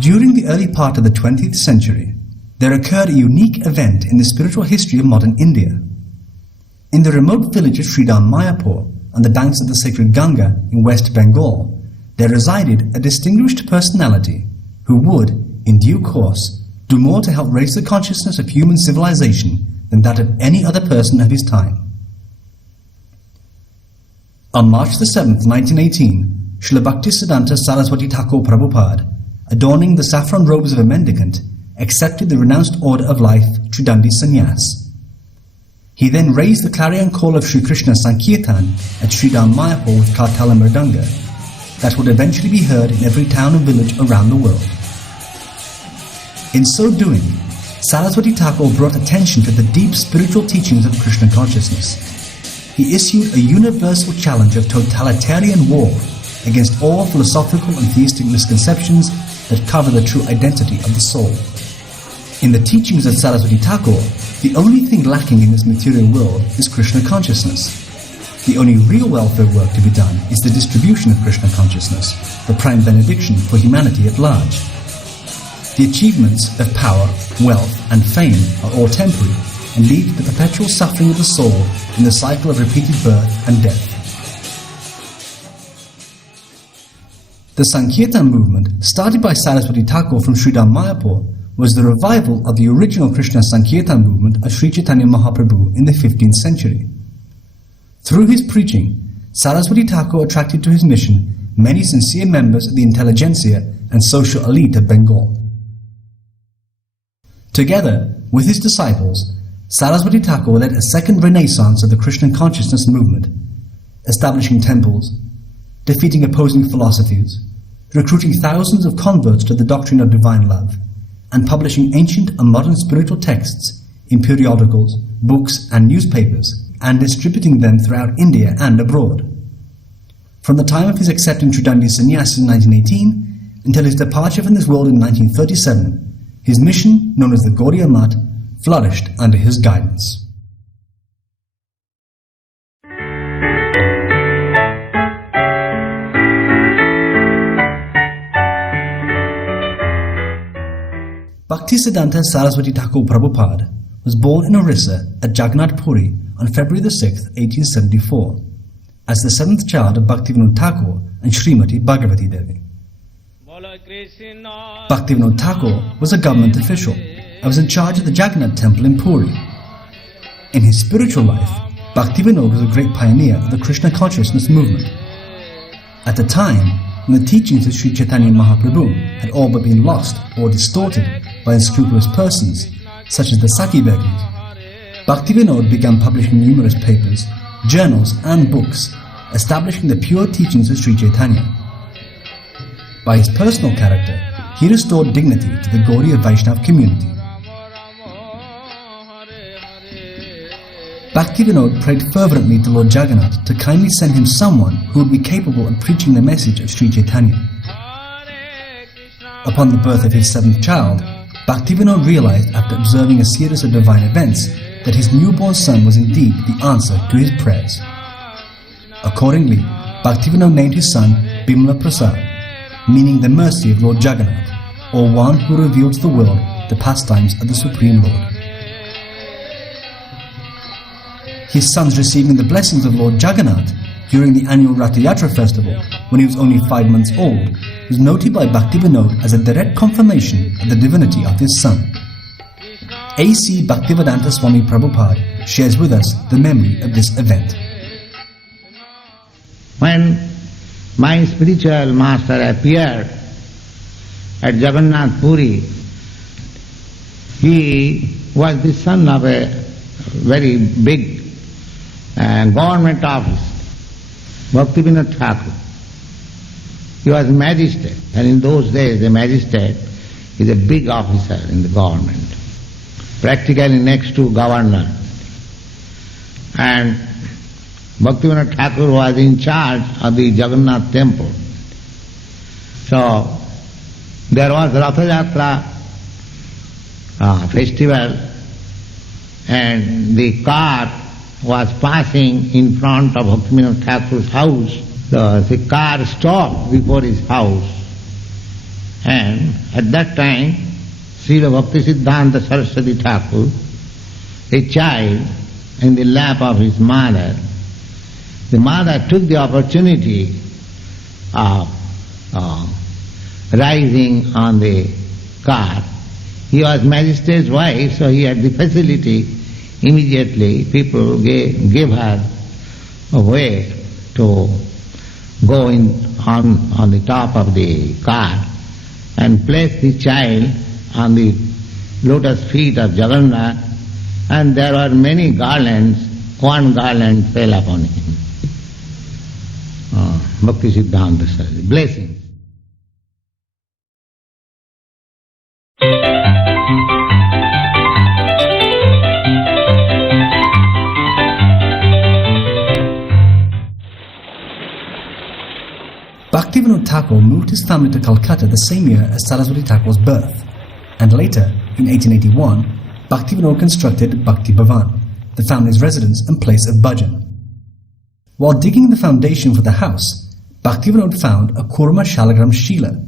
During the early part of the 20th century, there occurred a unique event in the spiritual history of modern India. In the remote village of Srila Mayapur, on the banks of the sacred Ganga in West Bengal, there resided a distinguished personality who would, in due course, do more to help raise the consciousness of human civilization than that of any other person of his time. On March the 7th, 1918, Srila Bhaktisiddhanta Sarasvati Thakur Prabhupada, adorning the saffron robes of a mendicant, accepted the renounced order of life Tridandi Sannyas. He then raised the clarion call of Sri Krishna Sankirtan at Sridham Mayapur with kartal and mridanga, that would eventually be heard in every town and village around the world. In so doing, Sarasvati Thakur brought attention to the deep spiritual teachings of Krishna consciousness. He issued a universal challenge of totalitarian war against all philosophical and theistic misconceptions that cover the true identity of the soul. In the teachings of Sarasvati Thakur, the only thing lacking in this material world is Krishna consciousness. The only real welfare work to be done is the distribution of Krishna consciousness, the prime benediction for humanity at large. The achievements of power, wealth, and fame are all temporary and lead to the perpetual suffering of the soul in the cycle of repeated birth and death. The Sankirtan movement, started by Sarasvati Thakur from Sridham Mayapur, was the revival of the original Krishna Sankirtan movement of Sri Chaitanya Mahaprabhu in the 15th century. Through his preaching, Sarasvati Thakur attracted to his mission many sincere members of the intelligentsia and social elite of Bengal. Together with his disciples, Sarasvati Thakur led a second renaissance of the Krishna consciousness movement, establishing temples, defeating opposing philosophies, recruiting thousands of converts to the doctrine of divine love, and publishing ancient and modern spiritual texts in periodicals, books, and newspapers, and distributing them throughout India and abroad. From the time of his accepting Tridandi Sannyas in 1918 until his departure from this world in 1937, his mission, known as the Gaudiya Math, flourished under his guidance. Bhaktisiddhanta Sarasvati Thakur Prabhupada was born in Orissa at Jagannath Puri on February the 6th, 1874, as the seventh child of Bhaktivinoda Thakur and Srimati Bhagavati Devi. Bhaktivinoda Thakur was a government official and was in charge of the Jagannath temple in Puri. In his spiritual life, Bhaktivinoda was a great pioneer of the Krishna consciousness movement. At the time when the teachings of Sri Chaitanya Mahaprabhu had all but been lost or distorted by unscrupulous persons, such as the Sati beggars, Bhaktivinoda began publishing numerous papers, journals and books, establishing the pure teachings of Sri Chaitanya. By his personal character, he restored dignity to the Gaudiya Vaishnava community. Bhaktivinoda prayed fervently to Lord Jagannath to kindly send him someone who would be capable of preaching the message of Sri Chaitanya. Upon the birth of his seventh child, Bhaktivinoda realized after observing a series of divine events that his newborn son was indeed the answer to his prayers. Accordingly, Bhaktivinoda named his son Bimala Prasad, meaning the mercy of Lord Jagannath, or one who revealed to the world the pastimes of the Supreme Lord. His sons receiving the blessings of Lord Jagannath during the annual Ratha Yatra festival when he was only 5 months old was noted by Bhaktivinoda as a direct confirmation of the divinity of his son. A.C. Bhaktivedanta Swami Prabhupada shares with us the memory of this event. When my spiritual master appeared at Jagannath Puri, he was the son of a very big government office, Bhaktivinoda Thakur. He was a magistrate, and in those days a magistrate is a big officer in the government, practically next to governor. And Bhaktivinoda Thakur was in charge of the Jagannath temple. So there was Ratha Yatra festival, and the car was passing in front of Bhaktivinoda Thakur's house. The car stopped before his house, And at that time, Srila Bhaktisiddhanta Sarasvati Thakur, a child in the lap of his mother, the mother took the opportunity of rising on the car. He was magistrate's wife, so he had the facility. Immediately people gave her a way to go on the top of the car and place the child on the lotus feet of Jagannath, and there were many garlands. One garland fell upon him. Bhaktisiddhanta Sarasvati, blessings. Bhaktivinoda Thakur moved his family to Calcutta the same year as Sarasvati Thakur's birth, and later, in 1881, Bhaktivinoda constructed Bhakti Bhavan, the family's residence and place of bhajan. While digging the foundation for the house, Bhaktivinoda found a Kurma Shalagram Shila.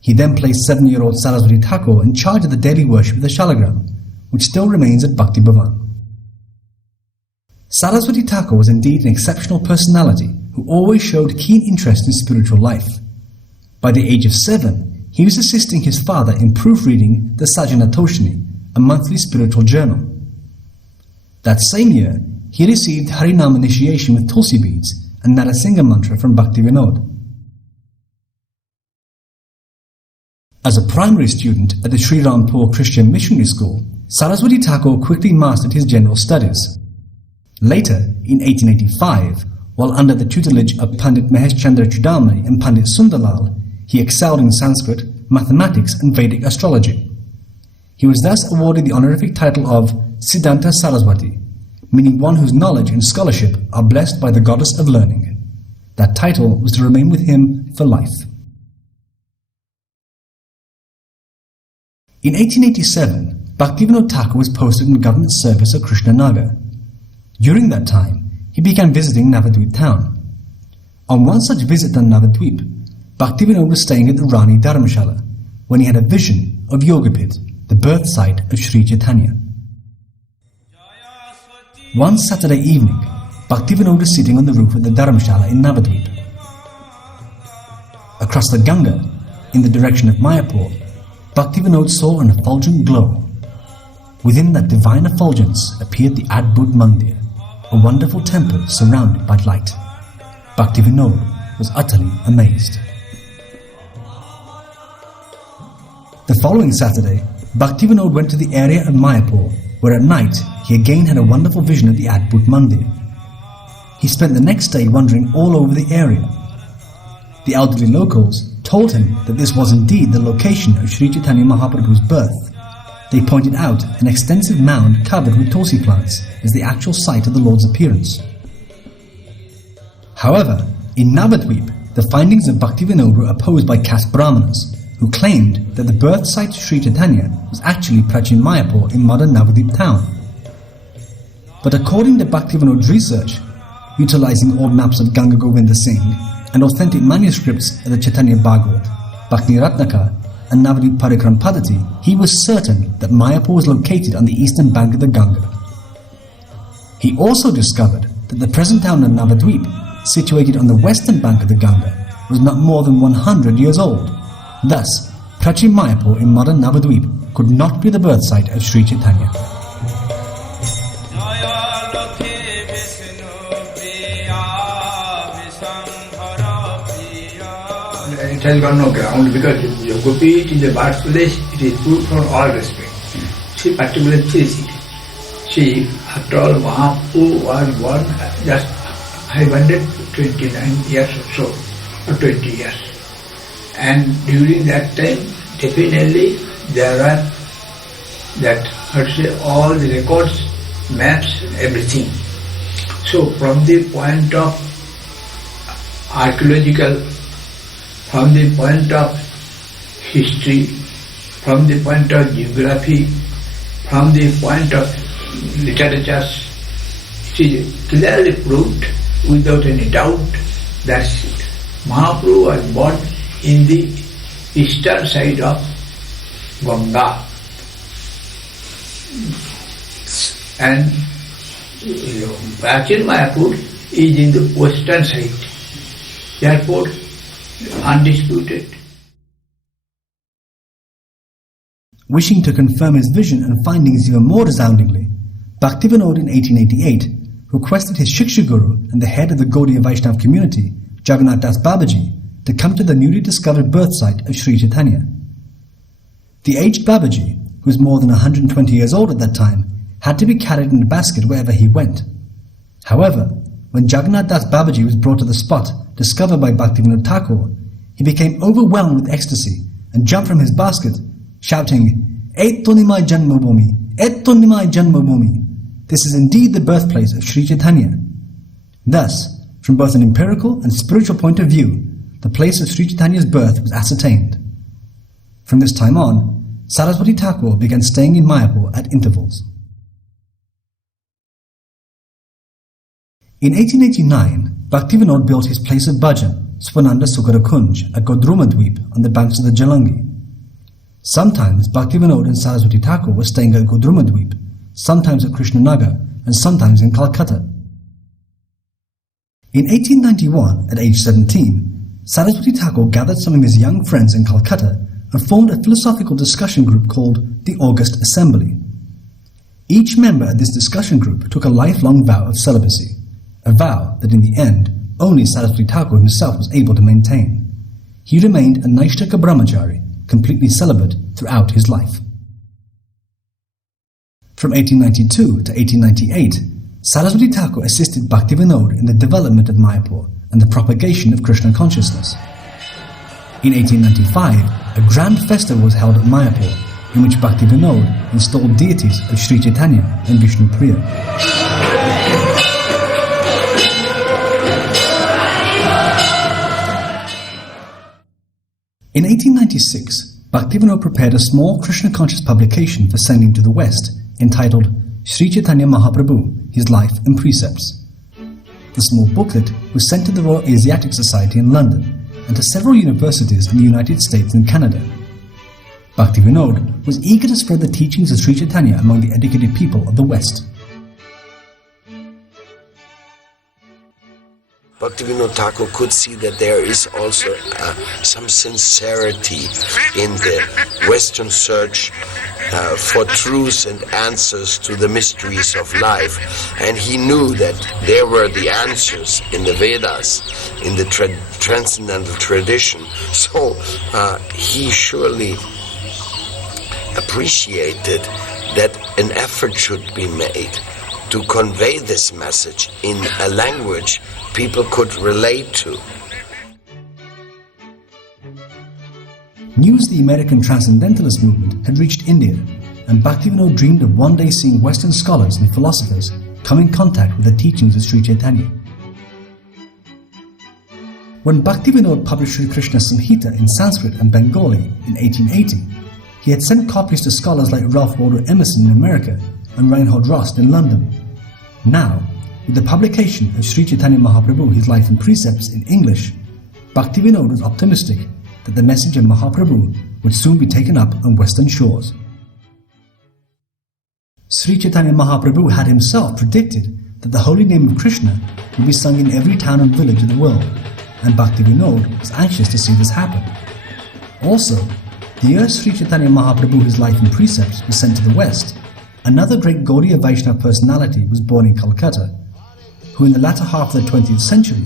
He then placed 7-year-old Sarasvati Thakur in charge of the daily worship of the Shalagram, which still remains at Bhakti Bhavan. Sarasvati Thakur was indeed an exceptional personality who always showed keen interest in spiritual life. By the age of 7, he was assisting his father in proofreading the Sajanatoshini, a monthly spiritual journal. That same year, he received Harinam initiation with Tulsi beads and Narasingha mantra from Bhaktivinoda. As a primary student at the Sri Rampur Christian Missionary School, Sarasvati Thakur quickly mastered his general studies. Later, in 1885, while under the tutelage of Pandit Mahesh Chandra Chudamani and Pandit Sundarlal, he excelled in Sanskrit, mathematics and Vedic astrology. He was thus awarded the honorific title of Siddhanta Sarasvati, meaning one whose knowledge and scholarship are blessed by the goddess of learning. That title was to remain with him for life. In 1887, Bhaktivinoda Thakur was posted in government service at Krishnanagar. During that time, he began visiting Navadvip town. On one such visit to Navadvip, Bhaktivinoda was staying at the Rani Dharamshala when he had a vision of Yogapith, the birth site of Sri Chaitanya. One Saturday evening, Bhaktivinoda was sitting on the roof of the Dharamshala in Navadvip. Across the Ganga, in the direction of Mayapur, Bhaktivinoda saw an effulgent glow. Within that divine effulgence appeared the Adbhut Mandir, a wonderful temple surrounded by light. Bhaktivinoda was utterly amazed. The following Saturday, Bhaktivinoda went to the area of Mayapur, where at night he again had a wonderful vision of the Adbhut Mandir. He spent the next day wandering all over the area. The elderly locals told him that this was indeed the location of Sri Chaitanya Mahaprabhu's birth. They pointed out an extensive mound covered with tulsi plants as the actual site of the Lord's appearance. However, in Navadvip, the findings of Bhaktivinoda were opposed by caste Brahmanas, who claimed that the birth site of Sri Chaitanya was actually Prachin Mayapur in modern Navadvip town. But according to Bhaktivinoda's research, utilizing old maps of Ganga Govinda Singh and authentic manuscripts of the Chaitanya Bhagavat, Bhakti Ratnaka, and Navadvip Parikram Padati, he was certain that Mayapur was located on the eastern bank of the Ganga. He also discovered that the present town of Navadvip, situated on the western bank of the Ganga, was not more than 100 years old. Thus, Prachin Mayapur in modern Navadvip could not be the birth site of Sri Chaitanya. It has got no ground because Yogapith is the birthplace, it is true for all respect. She particularly Chiricity. She, after all, Mahaprabhu was born just 529 years or so, or 20 years. And during that time, definitely there are all the records, maps, everything. So from the point of archaeological, from the point of history, from the point of geography, from the point of literature, it is clearly proved without any doubt that Mahaprabhu was born in the eastern side of Ganga. And Prachin Mayapur is in the western side. Therefore, undisputed. Wishing to confirm his vision and findings even more resoundingly, Bhaktivinoda in 1888 requested his Shiksha Guru and the head of the Gaudiya Vaishnava community, Jagannath Das Babaji, to come to the newly discovered birth site of Sri Chaitanya. The aged Babaji, who was more than 120 years old at that time, had to be carried in a basket wherever he went. However, when Jagannath Das Babaji was brought to the spot discovered by Bhaktivinoda Thakur, he became overwhelmed with ecstasy and jumped from his basket, shouting, "Ettonimai Janmabhumi! Ettonimai Janmabhumi!" This is indeed the birthplace of Sri Chaitanya. Thus, from both an empirical and spiritual point of view, the place of Sri Chaitanya's birth was ascertained. From this time on, Sarasvati Thakur began staying in Mayapur at intervals. In 1889, Bhaktivinoda built his place of bhajan, Swananda Sukara Kunj, at Godrumadweep on the banks of the Jalangi. Sometimes Bhaktivinoda and Sarasvati Thakur were staying at Godrumadweep, sometimes at Krishnanagar, and sometimes in Calcutta. In 1891, at age 17, Sarasvati Thakur gathered some of his young friends in Calcutta and formed a philosophical discussion group called the August Assembly. Each member of this discussion group took a lifelong vow of celibacy, a vow that in the end only Sarasvati Thakur himself was able to maintain. He remained a Naishtaka Brahmachari, completely celibate throughout his life. From 1892 to 1898, Sarasvati Thakur assisted Bhaktivinoda in the development of Mayapur and the propagation of Krishna consciousness. In 1895, a grand festival was held at Mayapur, in which Bhaktivinoda installed deities of Sri Chaitanya and Vishnu Priya. In 1896, Bhaktivinoda prepared a small Krishna-conscious publication for sending to the West, entitled Sri Chaitanya Mahaprabhu, His Life and Precepts. The small booklet was sent to the Royal Asiatic Society in London and to several universities in the United States and Canada. Bhaktivinoda was eager to spread the teachings of Sri Chaitanya among the educated people of the West. Bhaktivinoda Thakur could see that there is also some sincerity in the Western search for truths and answers to the mysteries of life. And he knew that there were the answers in the Vedas, in the transcendental tradition. So he surely appreciated that an effort should be made to convey this message in a language people could relate to. News of the American Transcendentalist movement had reached India, and Bhaktivinoda dreamed of one day seeing Western scholars and philosophers come in contact with the teachings of Sri Chaitanya. When Bhaktivinoda published Sri Krishna Samhita in Sanskrit and Bengali in 1880, he had sent copies to scholars like Ralph Waldo Emerson in America and Reinhold Rost in London. Now, with the publication of Sri Chaitanya Mahaprabhu, His Life and Precepts in English, Bhaktivinoda was optimistic that the message of Mahaprabhu would soon be taken up on Western shores. Sri Chaitanya Mahaprabhu had himself predicted that the holy name of Krishna would be sung in every town and village of the world, and Bhaktivinoda was anxious to see this happen. Also, the year Sri Chaitanya Mahaprabhu, His Life and Precepts was sent to the West, another great Gaudiya Vaishnava personality was born in Calcutta, who in the latter half of the 20th century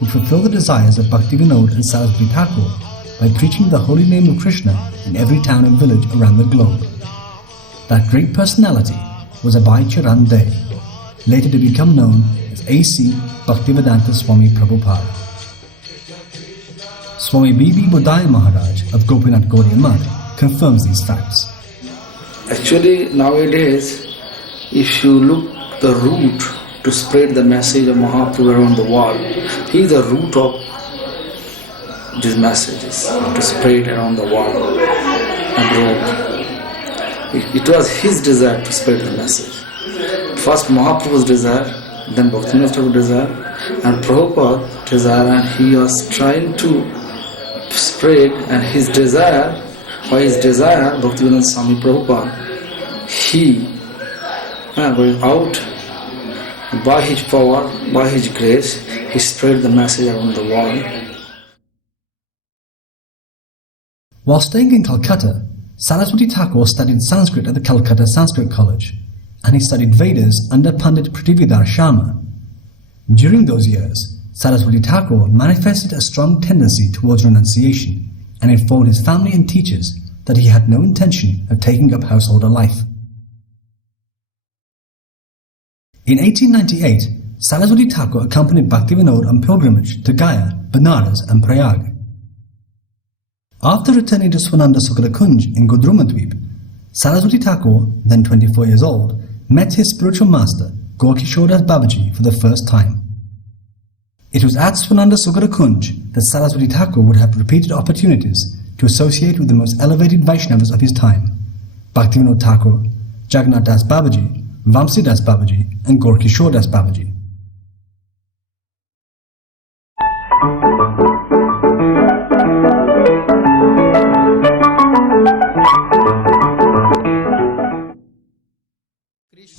would fulfill the desires of Bhaktivinoda and Sarasvati Thakur by preaching the holy name of Krishna in every town and village around the globe. That great personality was Abhay Charan Dey, later to become known as A.C. Bhaktivedanta Swami Prabhupada. Swami B.B. Bodhaya Maharaj of Gopinath Gaudiya Math confirms these facts. Actually, nowadays, if you look the route to spread the message of Mahaprabhu around the world, he is the root of these messages, to spread around the world abroad. It was his desire to spread the message. First Mahaprabhu's desire, then Bhaktivinoda Thakur's desire, and Prabhupada's desire, and he was trying to spread, and his desire, Bhaktivedanta Swami Prabhupada, he going out by his power, by his grace, he spread the message around the world. While staying in Calcutta, Saraswati Thakur studied Sanskrit at the Calcutta Sanskrit College, and he studied Vedas under Pandit Prithvidas Sharma. During those years, Saraswati Thakur manifested a strong tendency towards renunciation and informed his family and teachers that he had no intention of taking up householder life. In 1898, Saraswati Thakur accompanied Bhaktivinoda on pilgrimage to Gaya, Benares and Prayag. After returning to Swananda Sukara Kunj in Gudrumadweep, Saraswati Thakur, then 24 years old, met his spiritual master, Gaurkishore Das Babaji, for the first time. It was at Swananda Sukara Kunj that Saraswati Thakur would have repeated opportunities to associate with the most elevated Vaishnavas of his time, Bhaktivinoda Thakur, Jagannath Das Babaji, Vamsi Das Babaji and Gaurkishore Das Babaji.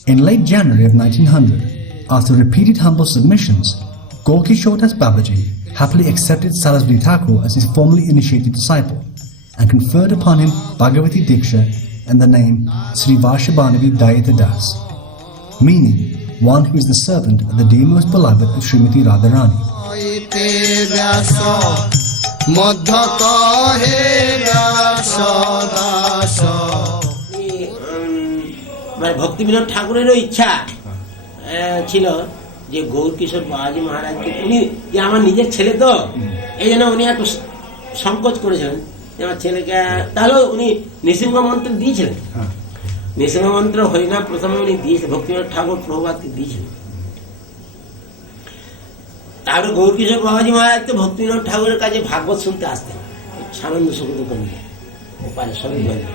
In late January of 1900, after repeated humble submissions, Gaurkishore Das Babaji happily accepted Saraswati Thakur as his formally initiated disciple and conferred upon him Bhagavati Diksha and the name Sri Varshabhanavi Dayita Das, meaning one who is the servant of the dear most beloved of Srimati Radharani. Bhaktivinod ঠাকুরেরও ইচ্ছা ছিল যে গৌরকিশোর বাবাজি মহারাজকে উনি যে আমার নিজের ছেলে তো এই জন্য উনি একটু সংকোচ করেছিলেন যে আমার ছেলেকে, তাহলেও উনি নৃসিংহ মন্ত্র দিয়েছিলেন। নৃসিংহ মন্ত্র হরিনা প্রথমে উনি দিয়েছিলেন, ভক্তিবিনোদ ঠাকুর প্রভুপাদকে দিয়েছিলেন। তারপরে গৌরকিশোর বাবাজি মহারাজকে ভক্তিবিনোদ ঠাকুরের কাছে ভাগবত শুনতে আসতেন, সানন্দ সুখদুখ নিয়ে ওপারে সবই বলে।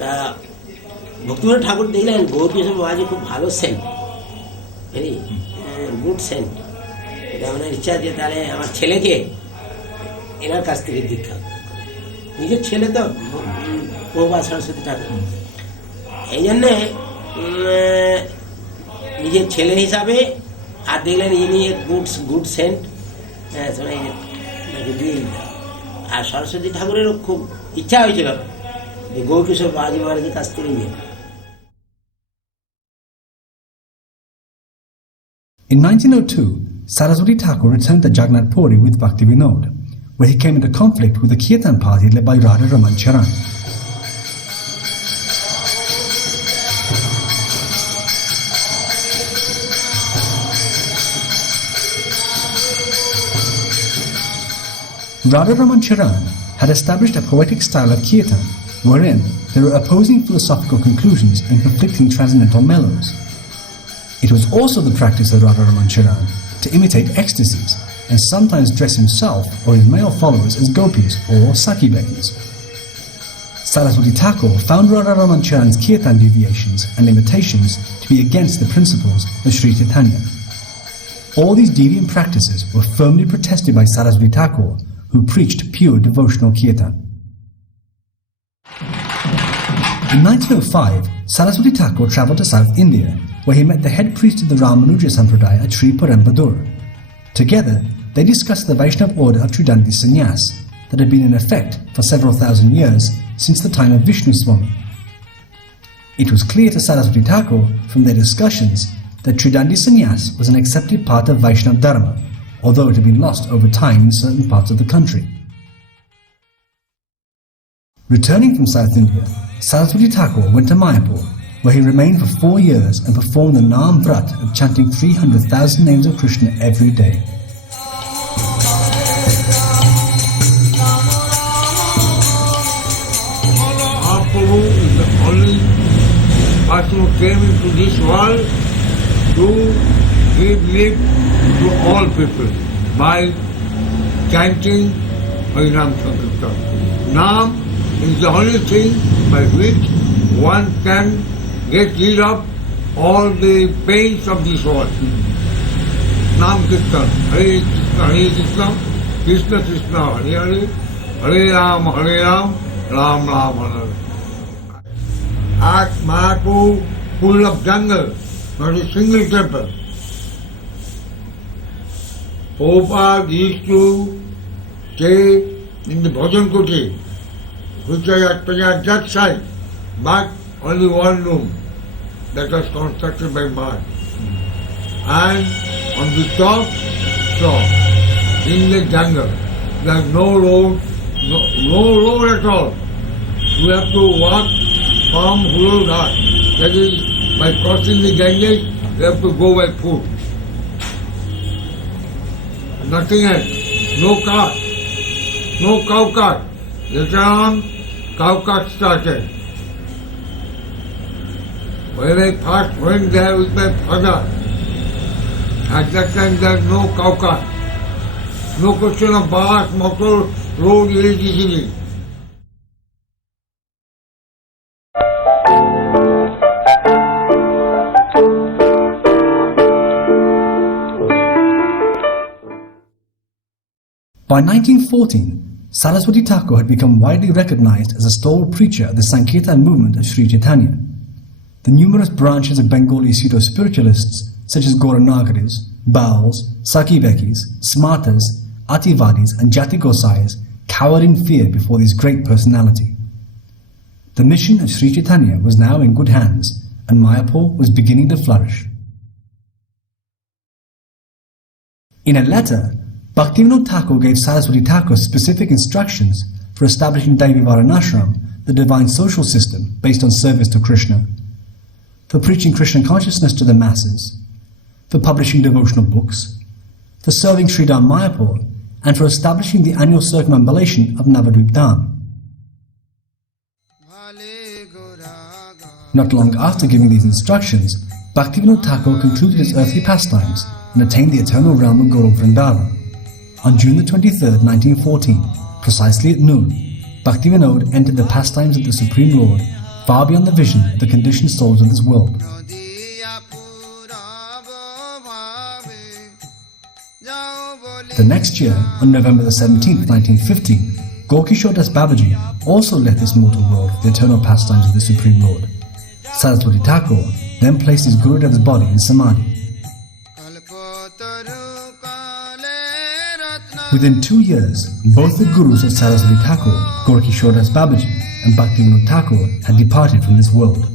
তা ভক্তিবিনোদ ঠাকুর দেখলেন গৌরকিশোর বাবাজি খুব ভালো সেন্ট, ভেরি গুড সেন্ট, এটা আমার ইচ্ছা যে তাহলে আমার ছেলেকে এনার কাছ থেকে দীক্ষা, নিজের ছেলে তো প্রভুপাদ সরস্বতী ঠাকুর, এই জন্যে নিজের ছেলে হিসাবে আর দেখলেন ইনি গুড সেন্ট দিয়ে, আর সরস্বতী ঠাকুরেরও খুব ইচ্ছা হয়েছিল যে গৌরকিশোর বাবাজি মহারাজের কাছ থেকে নিয়ে। In 1902, Saraswati Thakur returned to Jagannath Puri with Bhaktivinoda, where he came into conflict with the Kirtan party led by Radha Raman Charan. Radha Raman Charan had established a poetic style of Kirtan, wherein there were opposing philosophical conclusions and conflicting transcendental mellows. It was also the practice of Radha Raman Charan to imitate ecstasies and sometimes dress himself or his male followers as gopis or Saki Beckis. Saraswati Thakur found Radha Raman Charan's Kirtan deviations and imitations to be against the principles of Sri Chaitanya. All these deviant practices were firmly protested by Saraswati Thakur, who preached pure devotional Kirtan. In 1905, Saraswati Thakur travelled to South India, where he met the head priest of the Ramanuja Sampradaya at Sri Parambadur. Together, they discussed the Vaishnava order of Tridandi Sannyas that had been in effect for several thousand years since the time of Vishnu Swami. It was clear to Saraswati Thakur from their discussions that Tridandi Sannyas was an accepted part of Vaishnava Dharma, although it had been lost over time in certain parts of the country. Returning from South India, Saraswati Thakur went to Mayapur, where he remained for 4 years and performed the Naam Vrat of chanting 300,000 names of Krishna every day. Our Prabhu is the only person who came into this world to give life to all people by chanting Harinam Sankirtan. Naam is the only thing by which one can get rid of all the pains of this world. Naam Kirtan, Hare Krishna, Krishna Krishna Hare Hare, Hare Ram, Ram Ram Hare Hare. At Mayapur, full of jungle, not a single temple. Prabhupada used to stay in the Bhajan Kuti, which was at present that side, but only one room that was constructed by man. And on the top floor, in the jungle, there is no road, no road at all. You have to walk from Hulurghat, that is, by crossing the Ganges, you have to go by foot. Nothing else, no cart, no cow cart. Later on, cow cart started. When I first went there with my father, at that time there was no cow cart, no question of bus, motor, road, electricity. By 1914, Saraswati Thakur had become widely recognized as a stalwart preacher of the Sankirtan movement of Sri Chaitanya. The numerous branches of Bengali pseudo-spiritualists such as Gauranagaris, Bauls, Sakibekis, Smartas, Ativadis and Jati Gosais cowered in fear before this great personality. The mission of Sri Chaitanya was now in good hands and Mayapur was beginning to flourish. In a letter, Bhaktivinoda Thakur gave Saraswati Thakur specific instructions for establishing Devi Varanashram, the divine social system based on service to Krishna, for preaching Krishna consciousness to the masses, for publishing devotional books, for serving Sridham Mayapur, and for establishing the annual circumambulation of Navadvip Dham. Not long after giving these instructions, Bhaktivinoda Thakur concluded his earthly pastimes and attained the eternal realm of Gaura Vrindavan. On June the 23rd, 1914, precisely at noon, Bhaktivinoda entered the pastimes of the Supreme Lord, far beyond the vision of the conditioned souls of this world. The next year, on November the 17th, 1915, Gaurkishore Das Babaji also left this mortal world for the eternal pastimes of the Supreme Lord. Saraswati Thakur then placed his Gurudev's body in Samadhi. Within 2 years, both the gurus of Saraswati Thakur, Gaurkishore Das Babaji and Bhaktivinoda Thakur had departed from this world.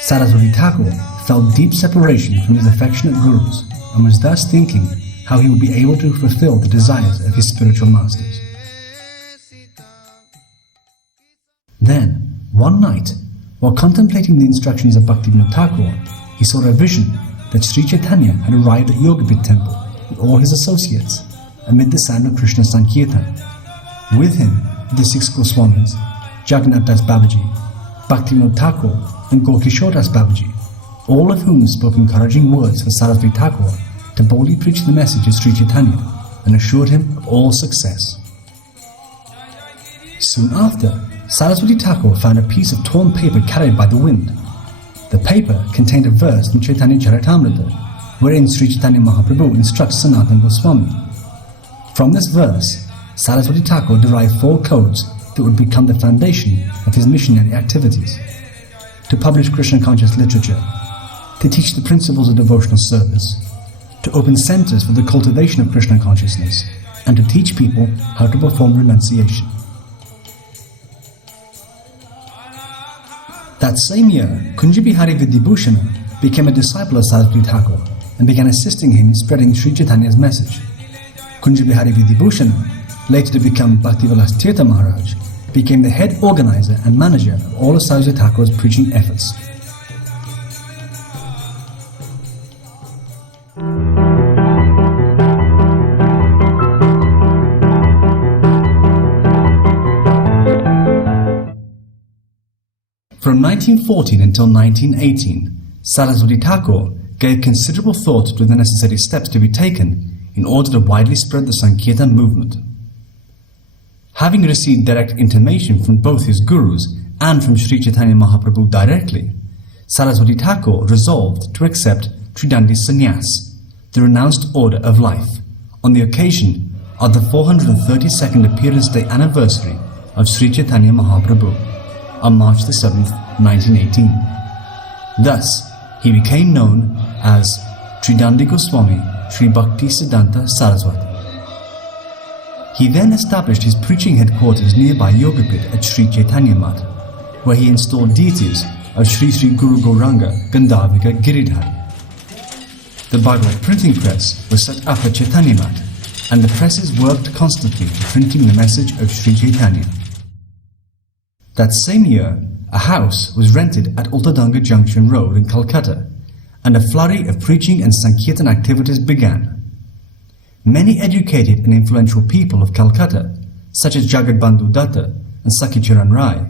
Saraswati Thakur felt deep separation from his affectionate gurus and was thus thinking how he would be able to fulfill the desires of his spiritual masters. Then, one night, while contemplating the instructions of Bhaktivinoda Thakur, he saw a vision that Sri Chaitanya had arrived at Yogapith temple with all his associates amid the sound of Krishna Sankirtan. With him, the 6 Goswamis, Jagannath Das Babaji, Bhaktivinoda Thakur and Gaurkishore Das Babaji, all of whom spoke encouraging words for Saraswati Thakur to boldly preach the message of Sri Chaitanya and assured him of all success. Soon after, Saraswati Thakur found a piece of torn paper carried by the wind. The paper contained a verse from Chaitanya Charitamrita, wherein Sri Chaitanya Mahaprabhu instructs Sanatana Goswami. From this verse, Saraswati Thakur derived 4 codes that would become the foundation of his missionary activities: to publish Krishna conscious literature, to teach the principles of devotional service, to open centers for the cultivation of Krishna consciousness, and to teach people how to perform renunciation. That same year, Kunja Bihari Vidyabhushana became a disciple of Saraswati Thakur and began assisting him in spreading Sri Chaitanya's message. Kunja Bihari Vidyabhushana, later to become Bhaktivilas Tirtha Maharaj, became the head organizer and manager of all of Saraswati Thakur's preaching efforts. From 1914 until 1918, Saraswati Thakur gave considerable thought to the necessary steps to be taken in order to widely spread the Sankirtan movement. Having received direct intimation from both his gurus and from Sri Chaitanya Mahaprabhu directly, Saraswati Thakur resolved to accept Tridandi Sannyas, the renounced order of life, on the occasion of the 432nd Appearance Day anniversary of Sri Chaitanya Mahaprabhu on March the 7th, 1918. Thus, he became known as Tridandi Goswami Sri Bhaktisiddhanta Sarasvati. He then established his preaching headquarters nearby Yogapit at Sri Chaitanya Mat, where he installed deities of Sri Sri Guru Gauranga Gandharvika Giridhari. The Bhagavad printing press was set up at Chaitanya Mat, and the presses worked constantly to printing the message of Sri Chaitanya. That same year, a house was rented at Ultadanga Junction Road in Calcutta, and a flurry of preaching and Sankirtan activities began. Many educated and influential people of Calcutta, such as Jagadbandhu Datta and Sakhicharan Rai,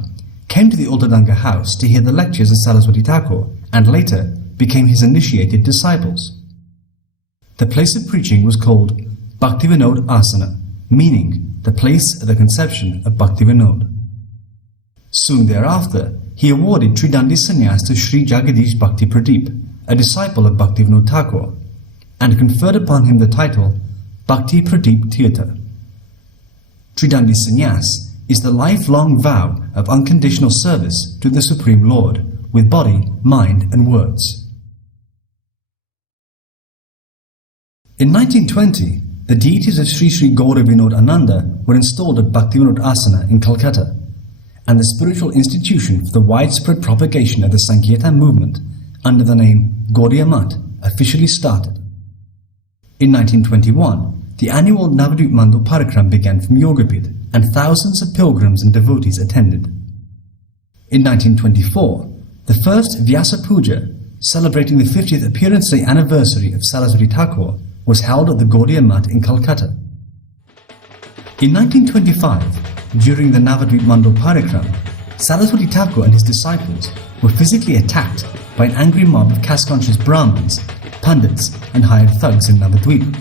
came to the Ultadanga house to hear the lectures of Saraswati Thakur and later became his initiated disciples. The place of preaching was called Bhaktivinod Asana, meaning the place of the conception of Bhaktivinod. Soon thereafter, he awarded Tridandi Sannyas to Sri Jagadish Bhakti Pradeep, a disciple of Bhaktivinod Thakur, and conferred upon him the title Bhakti Pradeep Tirtha. Tridandi Sannyas is the lifelong vow of unconditional service to the Supreme Lord with body, mind and words. In 1920, the deities of Sri Sri Gaura Vinod Ananda were installed at Bhaktivinod Asana in Calcutta, and the spiritual institution for the widespread propagation of the Sankirtan movement under the name Gaudiya Math officially started. In 1921, the annual Navadvip Mandal Parikram began from Yogapit, and thousands of pilgrims and devotees attended. In 1924, the first Vyasa Puja, celebrating the 50th Appearance Day anniversary of Saraswati Thakur, was held at the Gaudiya Math in Calcutta. In 1925, during the Navadvip Mandal Parikram, Saraswati Thakur and his disciples were physically attacked by an angry mob of caste-conscious Brahmins, Pandits and hired thugs in Navadvip.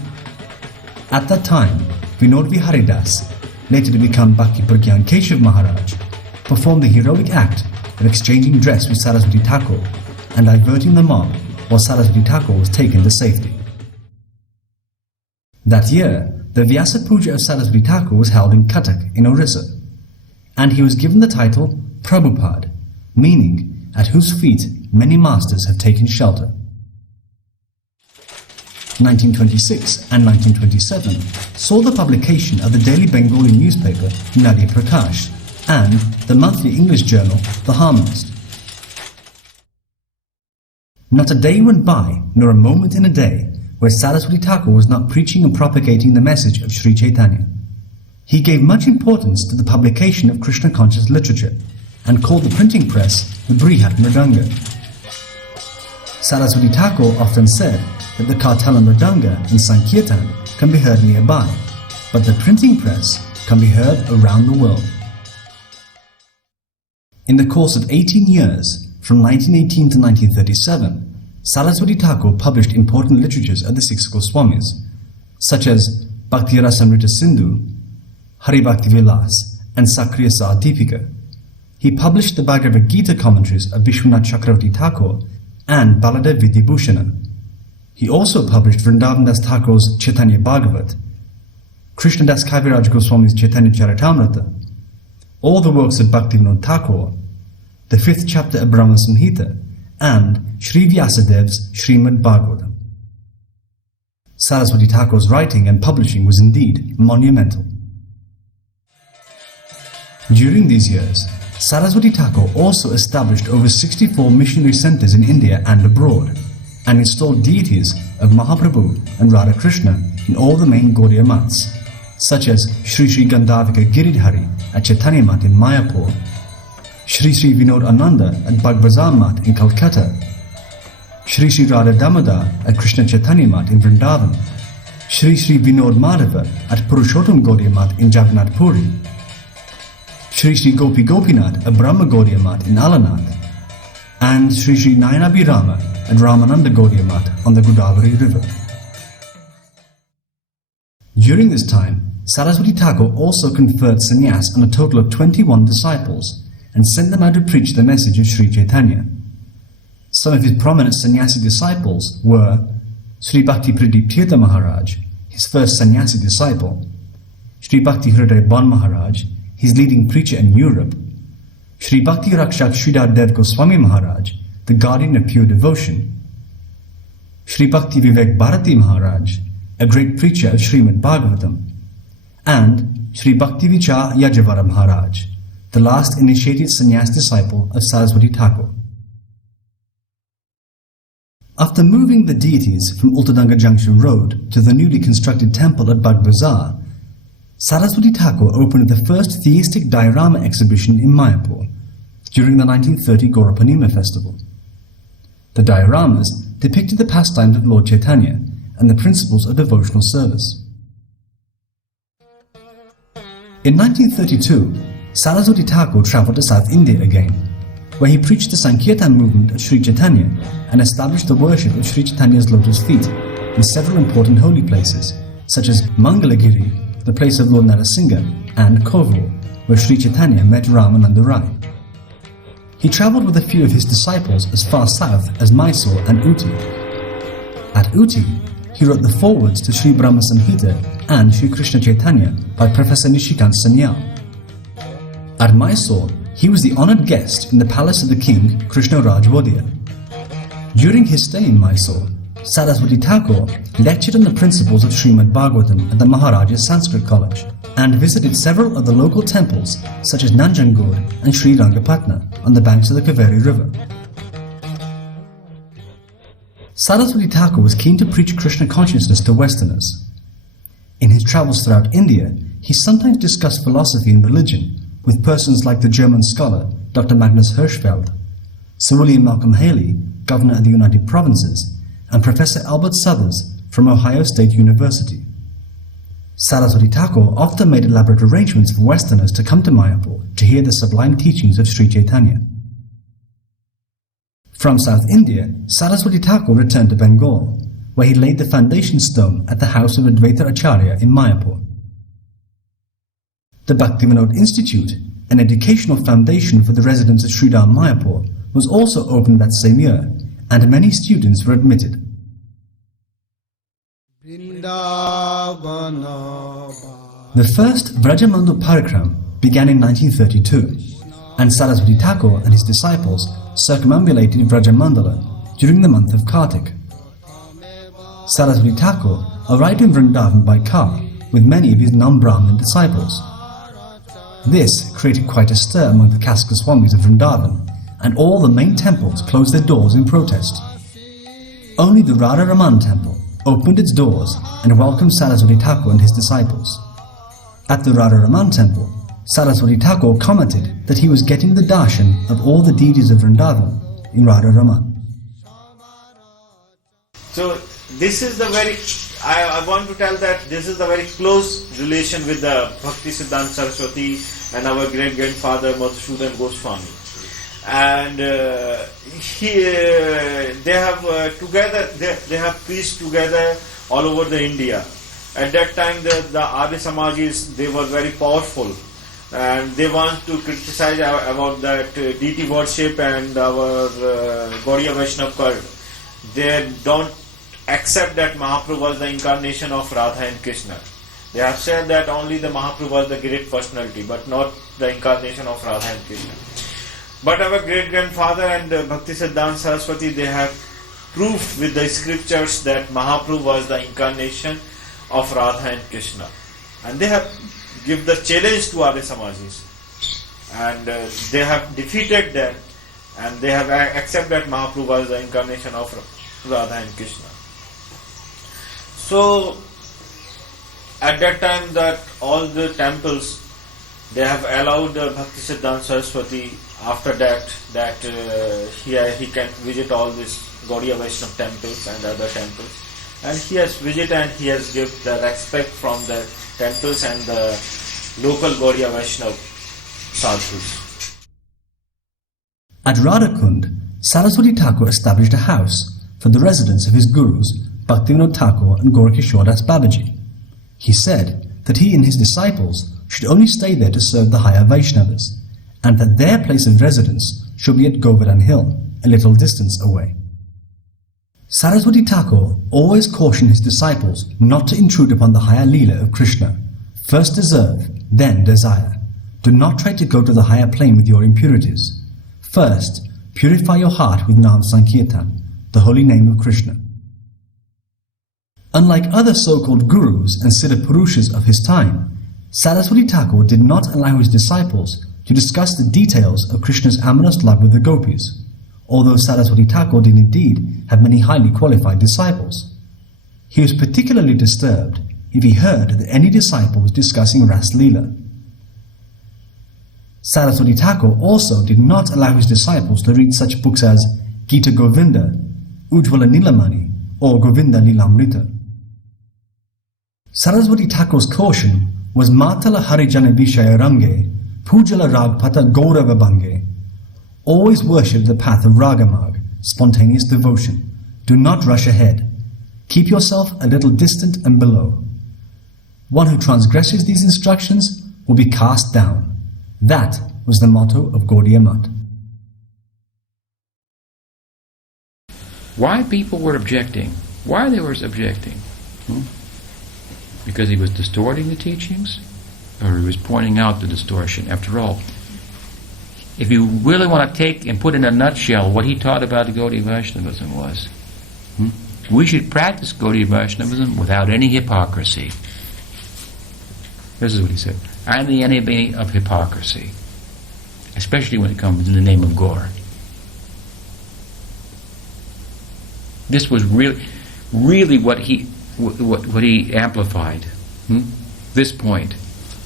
At that time, Vinod Viharidas, later to become Bhakti Pragyan Keshav Maharaj, performed the heroic act of exchanging dress with Saraswati Thakur and diverting the mob while Saraswati Thakur was taken to safety. That year, the Vyasa Puja of Saraswati Thakur was held in Cuttack in Orissa, and he was given the title Prabhupada, meaning at whose feet many masters have taken shelter. 1926 and 1927 saw the publication of the daily Bengali newspaper Nadia Prakash and the monthly English journal The Harmonist. Not a day went by, nor a moment in a day, where Saraswati Thakur was not preaching and propagating the message of Sri Chaitanya. He gave much importance to the publication of Krishna-conscious literature and called the printing press the Brihat Mridanga. Saraswati Thakur often said that the Kartala Mridanga in Sankirtan can be heard nearby, but the printing press can be heard around the world. In the course of 18 years, from 1918 to 1937, Saraswati Thakur published important literatures of the six Goswamis, such as Bhakti Rasamrita Sindhu, Hari Bhakti Vilas, and Sakriya Sar Deepika. He published the Bhagavad Gita commentaries of Vishwanath Chakravarti Thakur and Baladev Vidyabhushana. He also published Vrindavandas Thakur's Chaitanya Bhagavat, Krishnadas Kaviraj Goswami's Chaitanya Charitamrita, all the works of Bhaktivinoda Thakur, the 5th chapter of Brahma Samhita, and Sri Vyasadev's Srimad Bhagavatam. Saraswati Thakur's writing and publishing was indeed monumental. During these years, Saraswati Thakur also established over 64 missionary centers in India and abroad, and installed deities of Mahaprabhu and Radha Krishna in all the main Gaudiya Maths, such as Sri Sri Gandharvika Giridhari at Chaitanya Math in Mayapur, Sri Sri Vinod Ananda at Bagbazar Math in Calcutta, Sri Sri Radha Damodar at Krishna Chaitanya Math in Vrindavan, Sri Sri Vinod Madhava at Purushottam Gaudiya Math in Jagannath Puri, Sri Sri Gopi Gopinath at Brahma Gaudiya Math in Alanath, and Sri Sri Nayanabhirama at Ramananda Gaudiya Math on the Godavari River. During this time, Saraswati Thakur also conferred sannyas on a total of 21 disciples and sent them out to preach the message of Sri Chaitanya. Some of his prominent sannyasi disciples were Sri Bhakti Pradeep Tirtha Maharaj, his first sannyasi disciple, Sri Bhakti Hriday Bon Maharaj, his leading preacher in Europe, Sri Bhakti Rakshak Sridhar Dev Goswami Maharaj, the guardian of pure devotion, Sri Bhakti Vivek Bharati Maharaj, a great preacher of Srimad Bhagavatam, and Sri Bhakti Vichar Yajavara Maharaj, the last initiated sannyas disciple of Saraswati Thakur. After moving the deities from Ultadanga Junction Road to the newly constructed temple at Bagh Bazaar, Saraswati Thakur opened the first theistic diorama exhibition in Mayapur during the 1930 Gaurapanima festival. The dioramas depicted the pastimes of Lord Chaitanya and the principles of devotional service. In 1932, Saraswati Thakur travelled to South India again, where he preached the Sankirtan movement of Sri Chaitanya and established the worship of Sri Chaitanya's lotus feet in several important holy places, such as Mangalagiri, the place of Lord Narasingha, and Kovur, where Sri Chaitanya met Ramananda Rai. He travelled with a few of his disciples as far south as Mysore and Uti. At Uti, he wrote the forewords to Sri Brahma Samhita and Sri Krishna Chaitanya by Professor Nishikant Sanyal. At Mysore, he was the honoured guest in the palace of the king Krishna Raj Vodya. During his stay in Mysore, Saraswati Thakur lectured on the principles of Srimad Bhagavatam at the Maharaja's Sanskrit College and visited several of the local temples such as Nanjangud and Sri Rangapatna on the banks of the Kaveri River. Saraswati Thakur was keen to preach Krishna consciousness to Westerners. In his travels throughout India, he sometimes discussed philosophy and religion with persons like the German scholar Dr. Magnus Hirschfeld, Sir William Malcolm Haley, Governor of the United Provinces, and Professor Albert Southers from Ohio State University. Saraswati Thakur often made elaborate arrangements for Westerners to come to Mayapur to hear the sublime teachings of Sri Chaitanya. From South India, Saraswati Thakur returned to Bengal, where he laid the foundation stone at the house of Advaita Acharya in Mayapur. The Bhaktivinoda Institute, an educational foundation for the residents of Sridham Mayapur, was also opened that same year, and many students were admitted. The first Vrajamandu Parikram began in 1932, and Saraswati Thakur and his disciples circumambulated Vrajamandala during the month of Kartik. Saraswati Thakur arrived in Vrindavan by car with many of his non-Brahmin disciples. This created quite a stir among the caste Goswamis of Vrindavan, and all the main temples closed their doors in protest. Only the Radha Raman temple opened its doors and welcomed Saraswati Thakur and his disciples. At the Radha Raman temple, Saraswati Thakur commented that he was getting the darshan of all the deities of Vrindavan in Radha Raman. So this is the very, I want to tell that this is the very close relation with the Bhaktisiddhanta Saraswati and our great-grandfather Madhusudan Goswami. And they have together, they have preached together all over the India. At that time, the Adi Samajis, they were very powerful, and they want to criticize about that deity worship and our Gaudiya Vaishnava cult. They don't accept that Mahaprabhu was the incarnation of Radha and Krishna. They have said that only the Mahaprabhu was the great personality, but not the incarnation of Radha and Krishna. But our great-grandfather and Bhaktisiddhanta Saraswati, they have proved with the scriptures that Mahaprabhu was the incarnation of Radha and Krishna. And they have given the challenge to Adi Samajis. And they have defeated them, and they have accepted that Mahaprabhu was the incarnation of Radha and Krishna. So, at that time, that all the temples, they have allowed Bhaktisiddhanta Saraswati after that he can visit all these Gaudiya Vaishnava temples and other temples. And he has visited and he has given the respect from the temples and the local Gaudiya Vaishnava sadhus. At Radhakund, Saraswati Thakur established a house for the residence of his gurus, Bhaktivinoda Thakur and Gorakishore Das Babaji. He said that he and his disciples should only stay there to serve the higher Vaishnavas, and that their place of residence should be at Govardhan Hill, a little distance away. Saraswati Thakur always cautioned his disciples not to intrude upon the higher Leela of Krishna, First deserve, then desire. Do not try to go to the higher plane with your impurities. First, purify your heart with Nam Sankirtan, the holy name of Krishna. Unlike other so-called gurus and Siddha Purushas of his time, Saraswati Thakur did not allow his disciples to discuss the details of Krishna's amorous love with the gopis, although Saraswati Thakur did indeed have many highly qualified disciples. He was particularly disturbed if he heard that any disciple was discussing Ras Leela. Saraswati Thakur also did not allow his disciples to read such books as Gita Govinda, Ujjvala Nilamani, or Govinda Lilamrita. Saraswati Thakur's caution was Matala Harijana Vishaya Range, Pujala Ragpata Gaurava Bange. Always worship the path of Ragamag, spontaneous devotion. Do not rush ahead. Keep yourself a little distant and below. One who transgresses these instructions will be cast down. That was the motto of Gaudiya Math. Why people were objecting? Why they were objecting? Because he was distorting the teachings? Or he was pointing out the distortion? After all, if you really want to take and put in a nutshell what he taught about the Gaudiya Vaishnavism was, we should practice Gaudiya Vaishnavism without any hypocrisy. This is what he said. I am the enemy of hypocrisy, especially when it comes in the name of Gaur. This was really what he amplified. This point,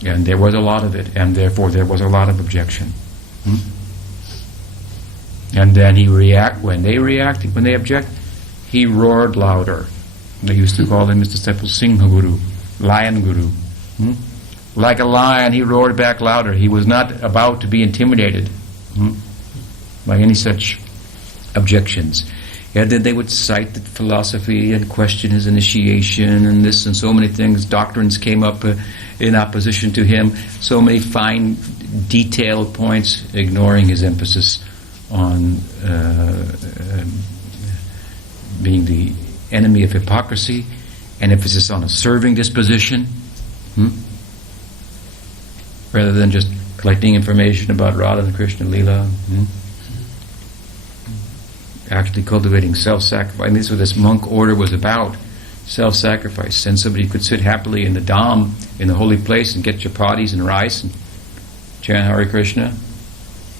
and there was a lot of it, and therefore there was a lot of objection. And then when they object, he roared louder. They used to call him Mr. Sepul Singha Guru, Lion Guru. Like a lion, he roared back louder. He was not about to be intimidated by any such objections. And then they would cite the philosophy and question his initiation and this and so many things. Doctrines came up in opposition to him. So many fine, detailed points, ignoring his emphasis on being the enemy of hypocrisy, and emphasis on a serving disposition, rather than just collecting information about Radha and Krishna Leela. Actually cultivating self-sacrifice. And this is what this monk order was about. Self-sacrifice. And somebody could sit happily in the dham, in the holy place, and get chapatis and rice and chant Hare Krishna.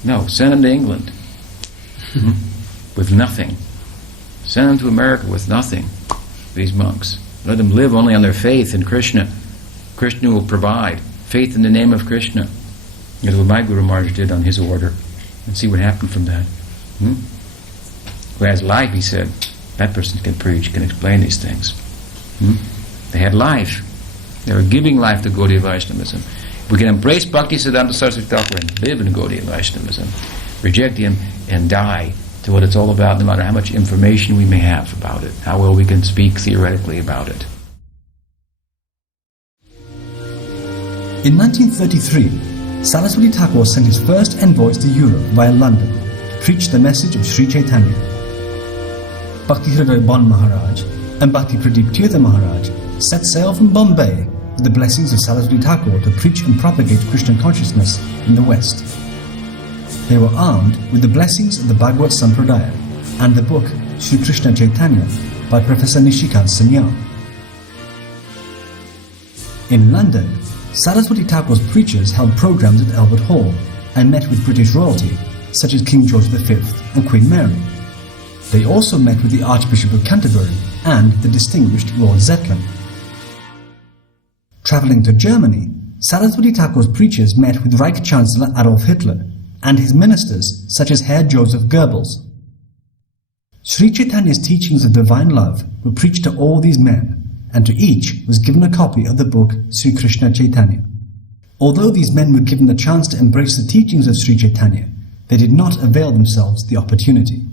No, send them to England with nothing. Send them to America with nothing, these monks. Let them live only on their faith in Krishna. Krishna will provide. Faith in the name of Krishna. That's what my Guru Maharaj did on his order. And see what happened from that. Who has life, he said, that person can preach, can explain these things. They had life. They were giving life to Gaudiya Vaishnavism. We can embrace Bhaktisiddhanta Sarasvati Thakur and live in Gaudiya Vaishnavism, reject him and die to what it's all about, no matter how much information we may have about it, how well we can speak theoretically about it. In 1933, Saraswati Thakur sent his first envoys to Europe via London to preach the message of Sri Chaitanya. Bhakti Hriday Bon Maharaj and Bhakti Pradeep Tirtha Maharaj set sail from Bombay with the blessings of Saraswati Thakur to preach and propagate Krishna consciousness in the West. They were armed with the blessings of the Bhagavad Sampradaya and the book Sri Krishna Chaitanya by Professor Nishikant Sanyal. In London, Saraswati Thakur's preachers held programs at Albert Hall and met with British royalty such as King George V and Queen Mary. They also met with the Archbishop of Canterbury and the distinguished Lord Zetland. Travelling to Germany, Saraswati Thakur's preachers met with Reich Chancellor Adolf Hitler and his ministers such as Herr Joseph Goebbels. Sri Chaitanya's teachings of divine love were preached to all these men, and to each was given a copy of the book Sri Krishna Chaitanya. Although these men were given the chance to embrace the teachings of Sri Chaitanya, they did not avail themselves the opportunity,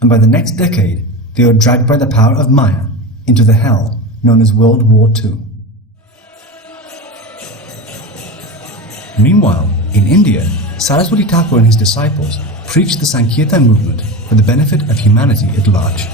and by the next decade they were dragged by the power of Maya into the hell known as World War II. Meanwhile, in India, Saraswati Thakur and his disciples preached the Sankirtan movement for the benefit of humanity at large.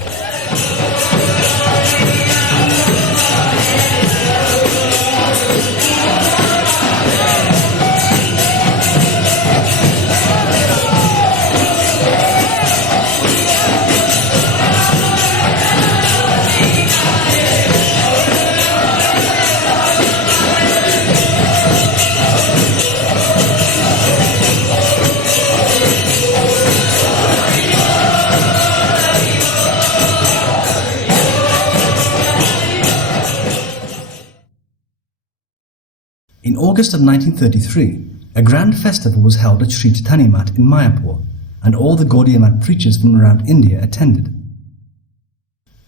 August of 1933, a grand festival was held at Sri Chaitanya Mat in Mayapur, and all the Gaudiya Mat preachers from around India attended.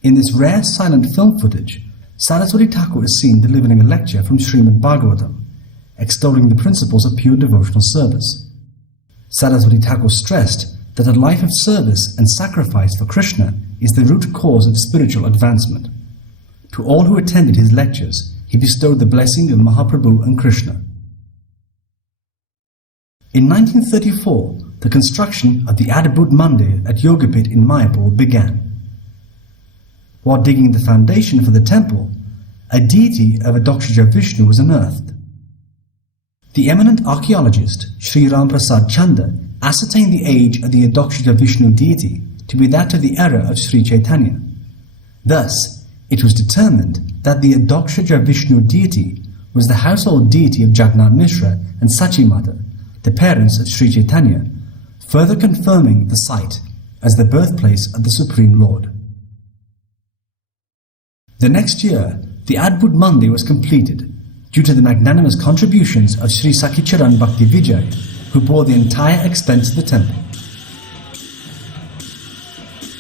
In this rare silent film footage, Saraswati Thakur is seen delivering a lecture from Srimad Bhagavatam, extolling the principles of pure devotional service. Saraswati Thakur stressed that a life of service and sacrifice for Krishna is the root cause of spiritual advancement. To all who attended his lectures, he bestowed the blessing of Mahaprabhu and Krishna. In 1934, the construction of the Adbhut Mandir at Yogapit in Mayapur began. While digging the foundation for the temple, a deity of Adokshija Vishnu was unearthed. The eminent archaeologist Sri Ram Prasad Chanda ascertained the age of the Adokshija Vishnu deity to be that of the era of Sri Chaitanya. Thus, it was determined that the Adokshija Vishnu deity was the household deity of Jagannath Mishra and Sachimata, the parents of Sri Chaitanya, further confirming the site as the birthplace of the Supreme Lord. The next year, the Adbhut Mandir was completed due to the magnanimous contributions of Sri Sakhicharan Bhakti Vijay, who bore the entire expense of the temple.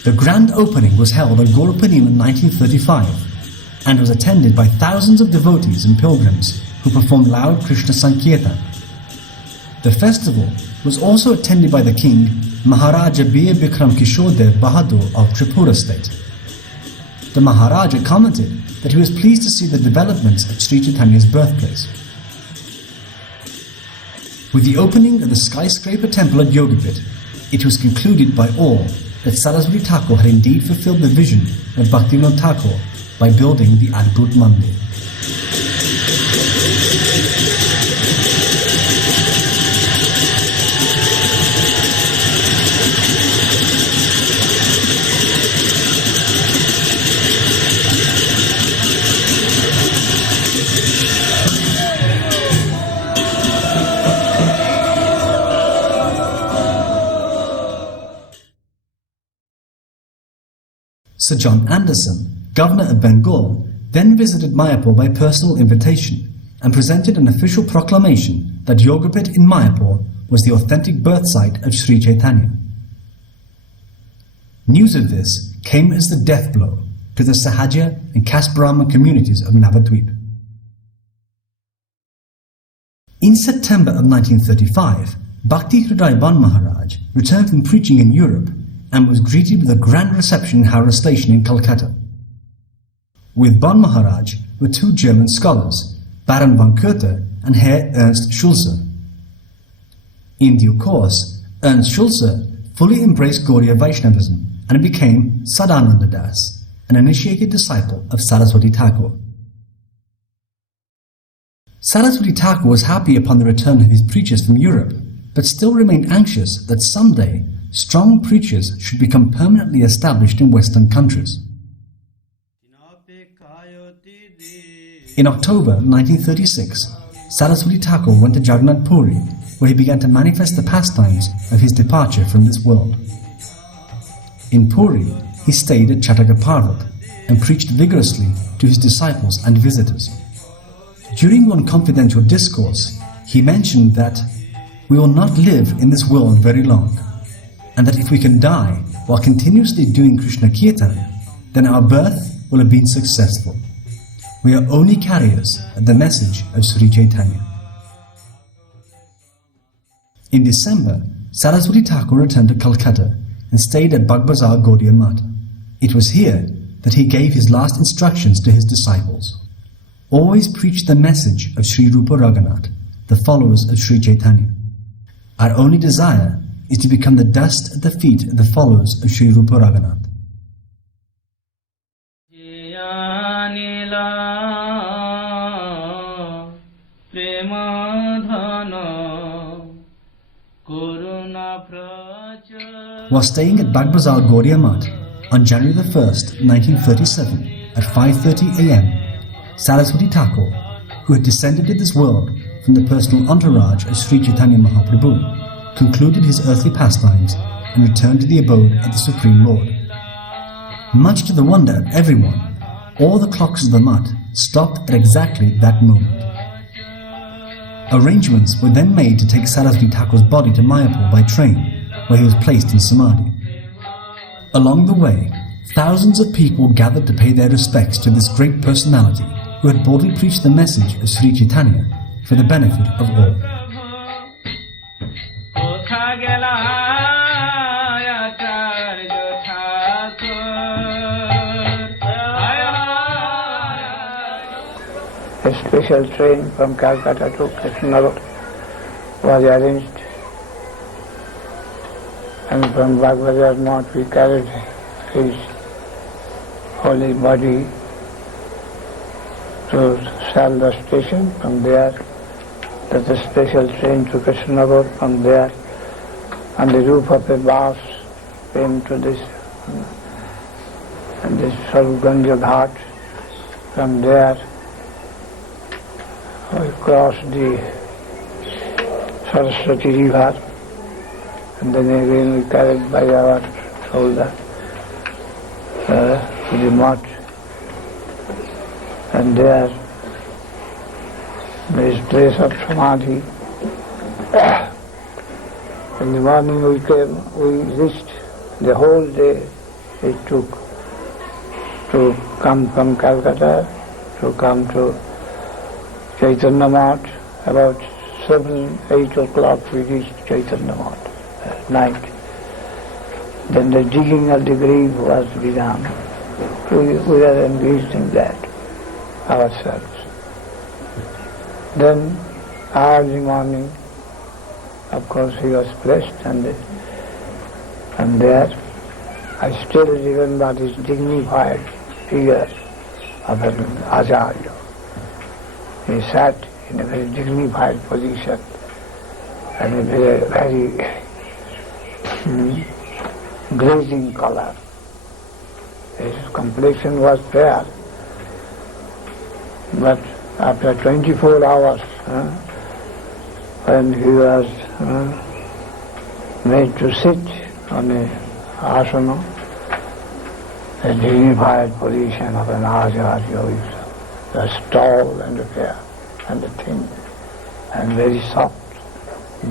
The grand opening was held on Guru Purnima in 1935 and was attended by thousands of devotees and pilgrims who performed loud Krishna Sankirtan. The festival was also attended by the king Maharaja Bir Bikram Kishore Dev Bahadur of Tripura state. The Maharaja commented that he was pleased to see the developments at Sri Chaitanya's birthplace. With the opening of the skyscraper temple at Yogapit, it was concluded by all that Saraswati Thakur had indeed fulfilled the vision of Bhaktivinoda Thakur by building the Adbhut Mandir. Sir John Anderson, Governor of Bengal, then visited Mayapur by personal invitation and presented an official proclamation that Yogapit in Mayapur was the authentic birth site of Sri Chaitanya. News of this came as the death blow to the Sahaja and caste Brahmin communities of Navadvip. In September of 1935, Bhakti Hriday Ban Maharaj returned from preaching in Europe and was greeted with a grand reception in Howrah Station in Calcutta. With Ban Maharaj were two German scholars, Baron von Goethe and Herr Ernst Schulze. In due course, Ernst Schulze fully embraced Gaudiya Vaishnavism and became Sadananda Das, an initiated disciple of Saraswati Thakur. Saraswati Thakur was happy upon the return of his preachers from Europe, but still remained anxious that someday strong preachers should become permanently established in Western countries. In October 1936, Saraswati Thakur went to Jagannath Puri, where he began to manifest the pastimes of his departure from this world. In Puri, he stayed at Chattagaparvat and preached vigorously to his disciples and visitors. During one confidential discourse, he mentioned that we will not live in this world very long, and that if we can die while continuously doing Krishna Kirtan, then our birth will have been successful. We are only carriers of the message of Sri Chaitanya. In December, Saraswati Thakur returned to Calcutta and stayed at Bagbazar Gaudiya Mat. It was here that he gave his last instructions to his disciples. Always preach the message of Sri Rupa Raghunath, the followers of Sri Chaitanya. Our only desire is to become the dust at the feet of the followers of Sri Rupa Raghunath. While staying at Bagbazar Gaudiya Mat on January the 1st, 1937, at 5:30 a.m., Saraswati Thakur, who had descended to this world from the personal entourage of Sri Chaitanya Mahaprabhu, concluded his earthly pastimes and returned to the abode of the Supreme Lord. Much to the wonder of everyone, all the clocks of the Mat stopped at exactly that moment. Arrangements were then made to take Sarasvati Thakur's body to Mayapur by train, where he was placed in Samadhi. Along the way, thousands of people gathered to pay their respects to this great personality who had boldly preached the message of Sri Chaitanya for the benefit of all. A special train from Calcutta to Krishnanagar was arranged, and from Bagbajar Mount we carried his holy body to Srila station. From there, there's a special train to Krishnanagar. From there, on the roof of a bus, came to this Saruganja Ghat. From there, we crossed the Sarasvati river, and then again we carried by our shoulder to the mud. And there is place of Samadhi. In the morning we reached, the whole day it took to come from Calcutta, to come to Chaitanya Math. About 7-8 o'clock we reached Chaitanya Math at night. Then the digging of the grave was begun. We were engaged in that ourselves. Then early morning, of course he was blessed, and there I still remember this dignified figure of an Acharya. He sat in a very dignified position and a very glazing color. His complexion was fair, but after 24 hours, when he was made to sit on a asana, a dignified position of an Acharya, was tall and fair and thin and very soft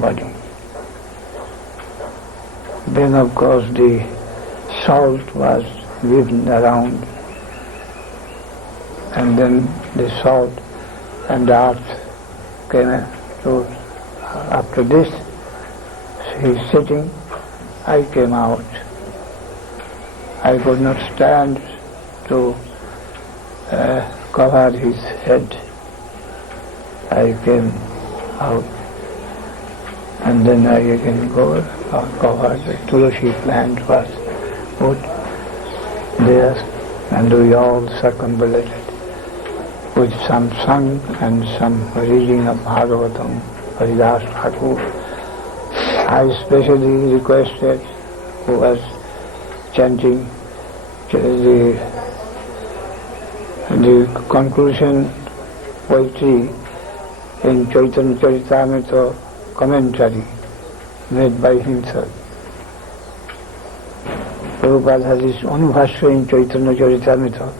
body. Then of course the salt was given around, and then the salt and the earth came to. After this, he is sitting, I came out. I could not stand to cover his head. I came out, and then I again covered. The tulsi plant was put there, and we all circumambulated with some song and some reading of Bhagavatam, Haridas Thakur. I especially requested, who was chanting the conclusion poetry in Chaitanya Charitamrita commentary made by himself. Prabhupada has his own bhashya in Chaitanya Charitamrita,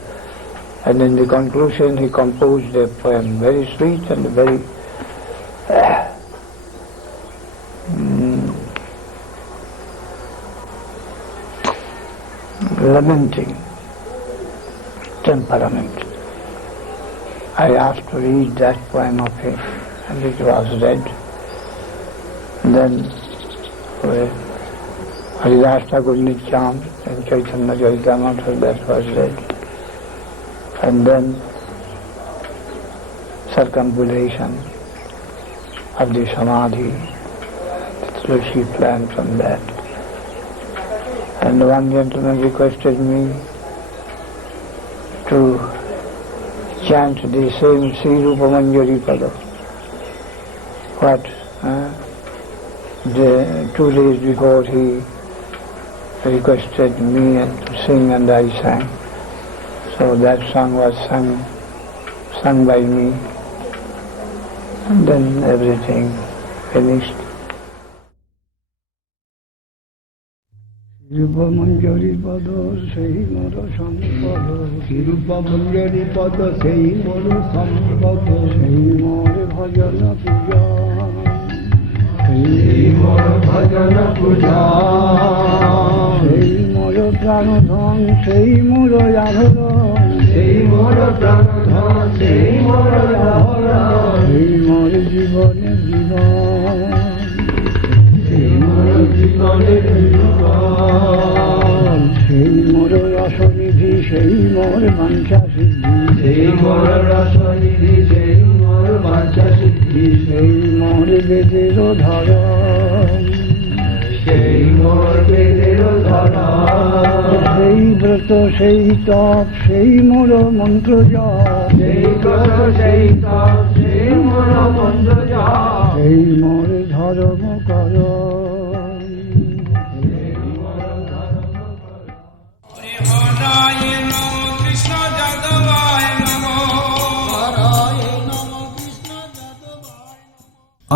and in the conclusion he composed a poem, very sweet and very lamenting temperament. I asked to read that poem of him, and it was read. Then Haridas Thakur Nityam and Chaitanya Charitamrita, that was read. And then circumambulation of the Samadhi, the tulsi plant from that. And one gentleman requested me to chant the same Sri Rupa Manjari Pada. What? The 2 days before he requested me to sing, and I sang. So that song was sung by me, and then everything finished. Rupa Manjari Pada Sei Mara Sampada, Rupa Manjari Pada Sei Mara Sampada, Sei Mara ভজন পূজন সেই মোর ভজন পূজন সেই মোর প্রাণধন সেই মোর আভরণ সেই মোর প্রাণধন সেই মোর আভরণ সেই মোর জীবনের জীবন সেই মোর জীবনের জীবন সেই মোর রসনিধি সেই মোর বাঞ্ছা সিদ্ধি সেই মোর রসনিধি সেই মোর বাঞ্ছা সিদ্ধি সেই মোর বেদের ধরণ সেই মোর বেদের ধরণ সেই ব্রত সেই তপ সেই মোর মন্ত্র জপ সেই ব্রত সেই তপ সেই মোর মন্ত্র জপ সেই মোর ধর্ম করণ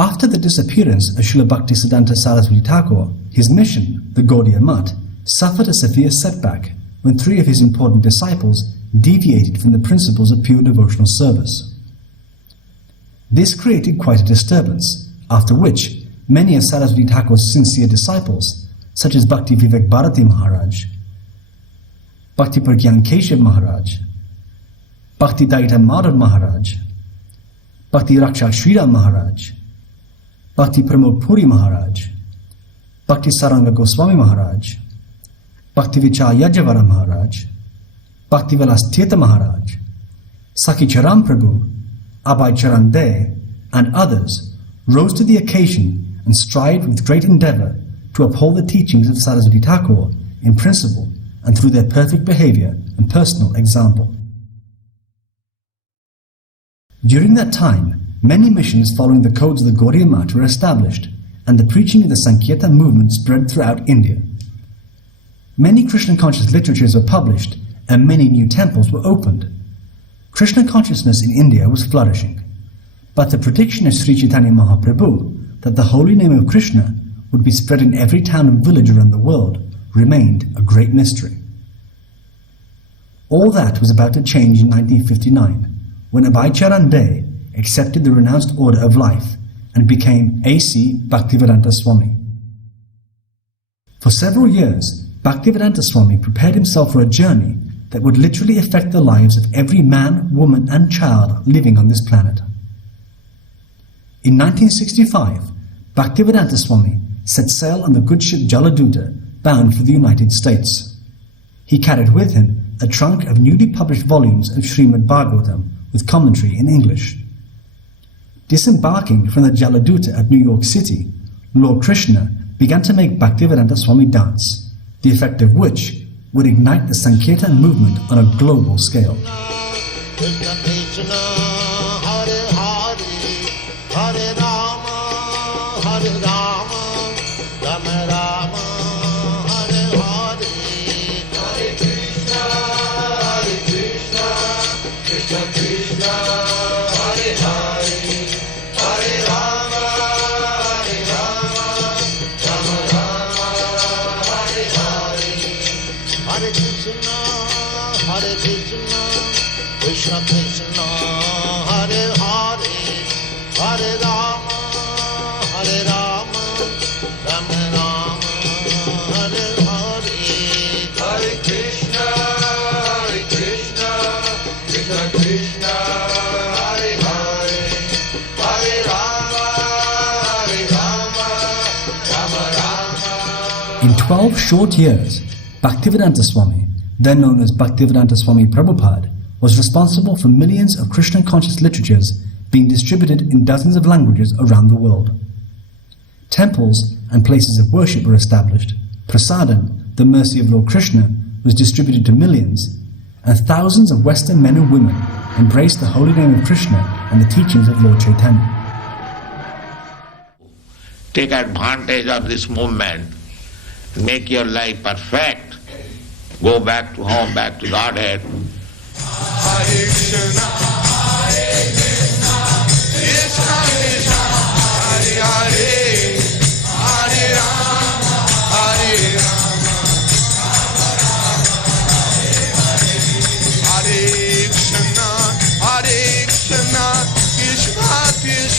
After the disappearance of Srila Bhaktisiddhanta Sarasvati Thakur, his mission, the Gaudiya Math, suffered a severe setback when 3 of his important disciples deviated from the principles of pure devotional service. This created quite a disturbance, after which many of Sarasvati Thakur's sincere disciples, such as Bhakti Vivek Bharati Maharaj, Bhakti Pragyan Keshav Maharaj, Bhakti Daita Madhav Maharaj, Bhakti Raksha Srila Maharaj, Bhakti Pramod Puri Maharaj, Bhakti Saranga Goswami Maharaj, Bhakti Vichar Yajavara Maharaj, Bhakti Vilas Tirtha Maharaj, Sakhi Charan Prabhu, Abhay Charan De, and others rose to the occasion and strived with great endeavour to uphold the teachings of Sarasvati Thakur in principle and through their perfect behaviour and personal example. During that time, many missions following the codes of the Gaudiya Math were established, and the preaching of the Sankirtan movement spread throughout India. Many Krishna-conscious literatures were published, and many new temples were opened. Krishna consciousness in India was flourishing, but the prediction of Sri Chaitanya Mahaprabhu that the holy name of Krishna would be spread in every town and village around the world remained a great mystery. All that was about to change in 1959, when Abhay Charan De accepted the renounced order of life and became A.C. Bhaktivedanta Swami. For several years, Bhaktivedanta Swami prepared himself for a journey that would literally affect the lives of every man, woman and child living on this planet. In 1965, Bhaktivedanta Swami set sail on the good ship Jaladuta bound for the United States. He carried with him a trunk of newly published volumes of Srimad Bhagavatam with commentary in English. Disembarking from the Jaladuta at New York City, Lord Krishna began to make Bhaktivedanta Swami dance, the effect of which would ignite the Sankirtan movement on a global scale. Krishna Krishna, Hare Hare, Hare Rama, Hare Rama, Rama Rama, Hare Hare, Hare Krishna, Krishna Krishna, Hare Hare, Hare Rama, Rama Rama. In 12 short years, Bhaktivedanta Swami, then known as Bhaktivedanta Swami Prabhupada, was responsible for millions of Krishna-conscious literatures being distributed in dozens of languages around the world. Temples and places of worship were established, prasadam, the mercy of Lord Krishna, was distributed to millions, and thousands of Western men and women embraced the holy name of Krishna and the teachings of Lord Chaitanya. Take advantage of this movement, make your life perfect, go back to home, back to Godhead. Hare Krishna, Hare Krishna, Krishna Krishna, Hare Hare, Hare Rama, Hare Rama, Rama Rama, Hare Hare. Hare Krishna, Krishna Krishna,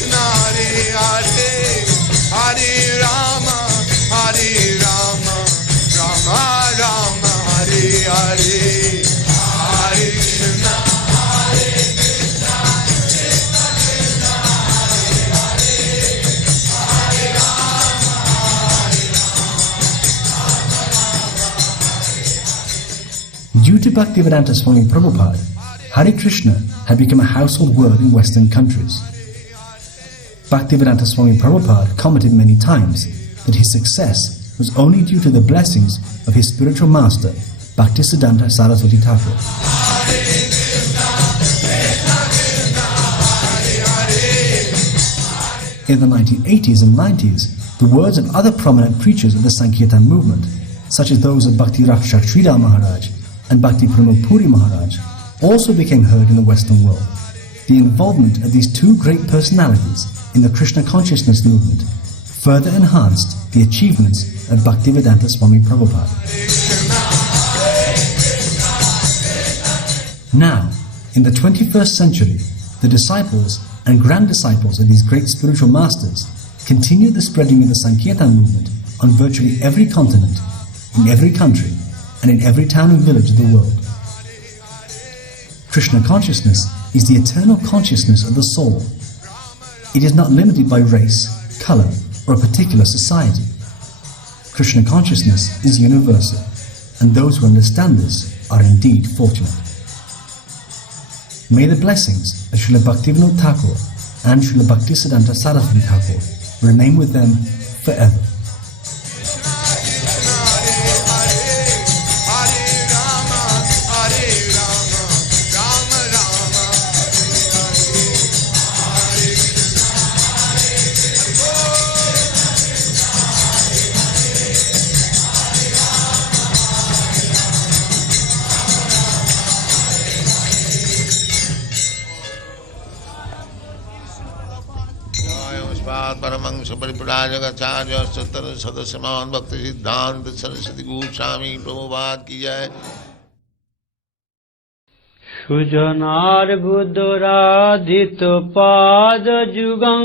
Due to Bhaktivedanta Swami Prabhupada, Hare Krishna had become a household word in Western countries. Bhaktivedanta Swami Prabhupada commented many times that his success was only due to the blessings of his spiritual master, Bhaktisiddhanta Sarasvati Thakur. In the 1980s and 90s, the words of other prominent preachers of the Sankirtan movement, such as those of Bhakti Rakshak Srila Maharaj and Bhakti Pramod Puri Maharaj, also became heard in the Western world. The involvement of these two great personalities in the Krishna consciousness movement further enhanced the achievements of Bhaktivedanta Swami Prabhupada. Now, in the 21st century, the disciples and grand disciples of these great spiritual masters continue the spreading of the Sankirtan movement on virtually every continent, in every country, and in every town and village of the world. Krishna consciousness is the eternal consciousness of the soul. It is not limited by race, color, or a particular society. Krishna consciousness is universal, and those who understand this are indeed fortunate. May the blessings of Srila Bhaktivinoda Thakur and Srila Bhaktisiddhanta Sarasvati Thakur remain with them forever. परमंश परिप्राजकाचार्य सतर सदस्यमान भक्तिसिद्धांत सरस्वती गोस्वामी प्रभुपाद की जय। সুজনার বুদরাধিত পাদ যুগং